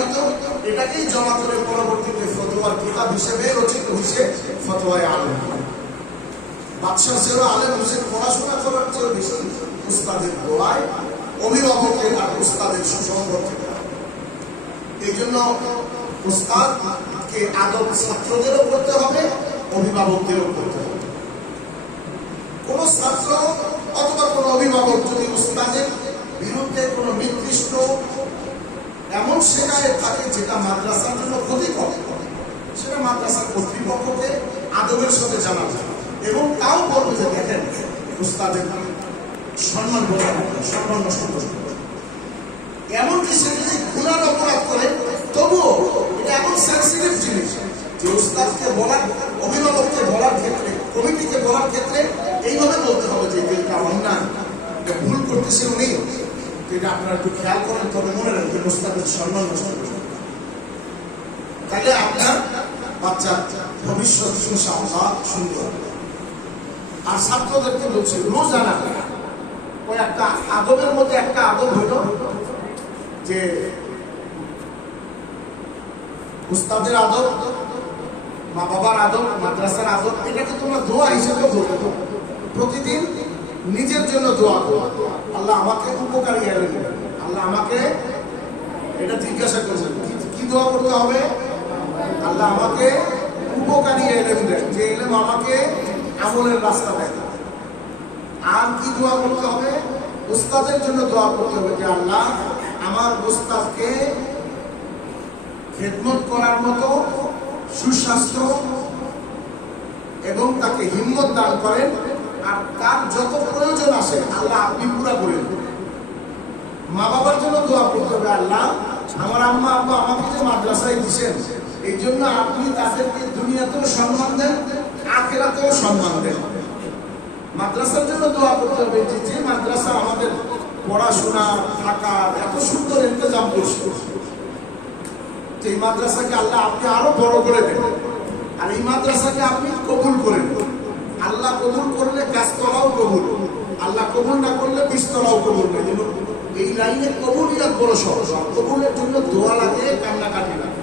হতো, এটাকেই জমা করে পরবর্তীতে ফতোয়ার কিতাব হিসেবে রচিত হয়েছে ফতোয়ায়ে আলেম। বাদশাহ ছিল আলেম হোসেন, পড়াশোনা করার চেয়ে বেশি উস্তাদের দোয়ায়, অভিভাবকের আর উস্তাদের সুসংগত থেকে। এই জন্য উস্তাদকে আদব ছাত্রদেরও করতে হবে, অভিভাবকদেরও করতে হবে। কোন ছাত্র অথবা কোন অভিভাবক যদি উস্তাদের বিরুদ্ধে কোনো নির্দিষ্ট এমন শেখায় থাকে যেটা মাদ্রাসার জন্য ক্ষতিকর, সেটা মাদ্রাসার কর্তৃপক্ষকে আদবের সাথে জানাবে এবং তাও বলবে যে দেখেন উস্তাদের সম্মান বজায় রাখবেন, সম্মান নষ্ট করবেন। এমনকি সে যদি গুনার অপরাধ করে তবুও এটা এমন সেন্সিটিভ জিনিস যে উস্তাদকে বলার, অভিভাবককে বলার ক্ষেত্রে, কমিটিকে বলার ক্ষেত্রে এইভাবে বলতে হবে যে এটা অন্যায়, এটা ভুল করতেছে উনি, এটা আপনারা একটু খেয়াল করেন, তবে মনে রাখবেন উস্তাদের সম্মান নষ্ট করবেন। তাহলে আপনার বাচ্চার ভবিষ্যৎ ইনশাআল্লাহ সুন্দর। আর ছাত্রদেরকে বলছি রোজানা ওই একটা আদবের মধ্যে একটা আদব হইল যে উস্তাদের আদব, মা বাবার আদব, মাদ্রাসার আদব, এটাকে তোমরা দোয়া হিসেবে বলতে। প্রতিদিন নিজের জন্য দোয়া করো, আল্লাহ আমাকে উপকারী এলেম, আল্লাহ আমাকে, এটা জিজ্ঞাসা করছেন কি দোয়া করতে হবে, আল্লাহ আমাকে উপকারী এলেম দেন, যে এলেম আমাকে আমলের রাস্তা দেয়। আর কি দোয়া করতে হবে, উস্তাদের জন্য দোয়া করতে হবে যে আল্লাহ আমার উস্তাদকে খেদমত করার মতো সুস্বাস্থ্য এবং তাকে হিম্মত দান করেন, আর তার যত প্রয়োজন আসে আল্লাহ আপনি পুরা করেন। মা বাবার জন্য দোয়া করতে হবে, আল্লাহ আমার আম্মা আব্বা আমাকে যে মাদ্রাসায় দিচ্ছেন এই জন্য আপনি তাদেরকে দুনিয়াতেও সম্মান দেন, আখিরাতেও সম্মান দেন। মাদ্রাসার জন্য দোয়া করতে হবে যে মাদ্রাসা আমাদের পড়াশোনা থাকা এত সুন্দর ইন্তজাম করছে, এই মাদ্রাসাকে আল্লাহ আপনি আরো বড় করে দেন, আর এই মাদ্রাসাকে আপনি কবুল করেন। আল্লাহ কবুল করলে গাছতলাও কবুল, আল্লাহ কবুল না করলে বীজতলাও কবুল না। এই লাইনে কবুলিয়াত বড় সহজ, কবুলের জন্য দোয়া লাগে, কান্নাকাটি লাগে।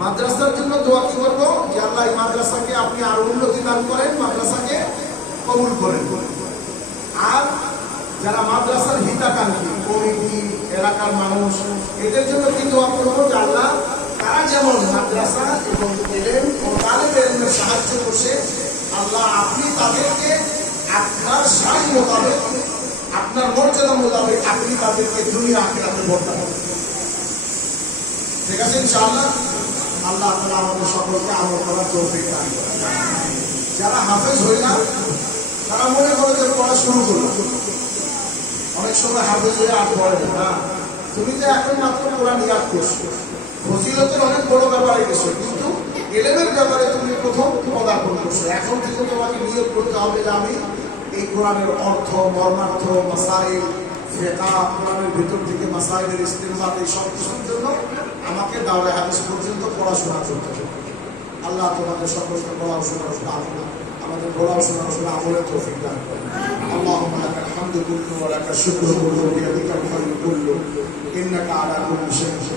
মাদ্রাসার জন্য দোয়া কি করবো, যে আল্লাহ এই মাদ্রাসাকে আপনি আরো উন্নতি দান করেন, মাদ্রাসাকে কবুল করেন। আর যারা মাদ্রাসার হিতাকাঙ্ক্ষী, কমিটি, এলাকার মানুষ, এদের জন্য কি দোয়া করবো, যে আল্লাহ তারা যেমন মাদ্রাসা এবং এলেম ও তালেবে ইলমের সাহায্য করছে, আল্লাহ আপনি তাদেরকে আপনার শান মোতাবেক, আপনার মর্যাদা মোতাবেক আপনি তাদেরকে দুনিয়া আখিরাতে বর্তান। ঠিক আছে ইনশাআল্লাহ। আল্লাহ তাআলা আমাদের সকলকে আমল করার তৌফিক দান করেন। যারা হাফেজ হই না তারা মনে করে যে পড়া শুরু করলো, অনেক সময় হাফেজ হয়ে আর পড়ে না। তুমি যে এখন মাত্র কোরআন ইয়াদ করছো, ফজিলতের অনেক বড় ব্যাপারে গেছো, কিন্তু এলেমের ব্যাপারে তুমি প্রথম পদার্পণ করছো। এখন থেকে তোমাকে নিয়োগ করতে হবে যে আমি এই কোরআনের অর্থ, মর্মার্থ, মাসাইল, ফিকহ, কোরআনের ভিতর থেকে মাসাইলের ইস্তেমবাদ, এই সব কিছুর জন্য আমাকে দাওরায়ে হাদিস পর্যন্ত পড়াশোনা করতে হবে। আল্লাহ তোমাদের সকলকে পড়াশোনার উপর আমাদের পড়াশোনার উপর আমলের তৌফিক দান করেন। আল্লাহুম্মা লাকাল হামদু কুল্লু ওয়া লাকাশ শুকরু কুল্লু বিয়াদিকাল খায়রু কুল্লু ইন্নাকা আলা কুল্লি শাইইন